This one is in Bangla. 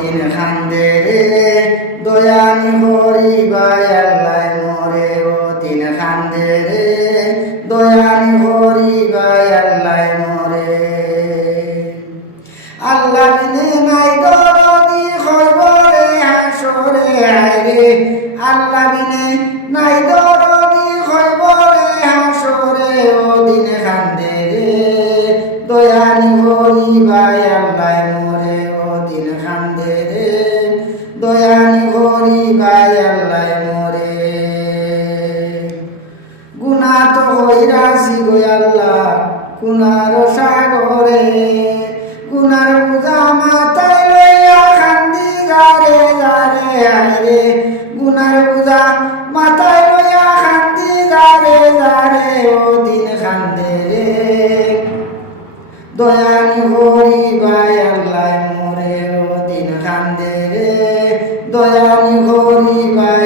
দিন খান্দে রে দয়ানি হরিবাই আল্লাহ মোরে ও দিন খান্দে রে দয়ানি হরিবাই আল্লাহ মোরে আল্লাহ বিনে নাই দরদি খবরে হাসরে আইরে আল্লাহ বিনে নাই দরদি খবরে হাসরে ও দিন খান্দে রে দয়ানি হরিবাই আল্লাহ মোরে ও দিন খান্দে রে দয়ানি হরিবাই আল্লাহ মোরে গুনাহ তো হইরাছি গো আল্লাহ গুনার সাগরে গুনার বোঝা মাথায় লইয়া খান্দি যারে যারে আইরে গুনার বোঝা মাথায় লইয়া খান্দি যারে যারে ও দিন খান্দে রে দয়ানি হরিবাই আল্লাহ মোরে ও দিন খান্দে রে দয়ানি হরিবাই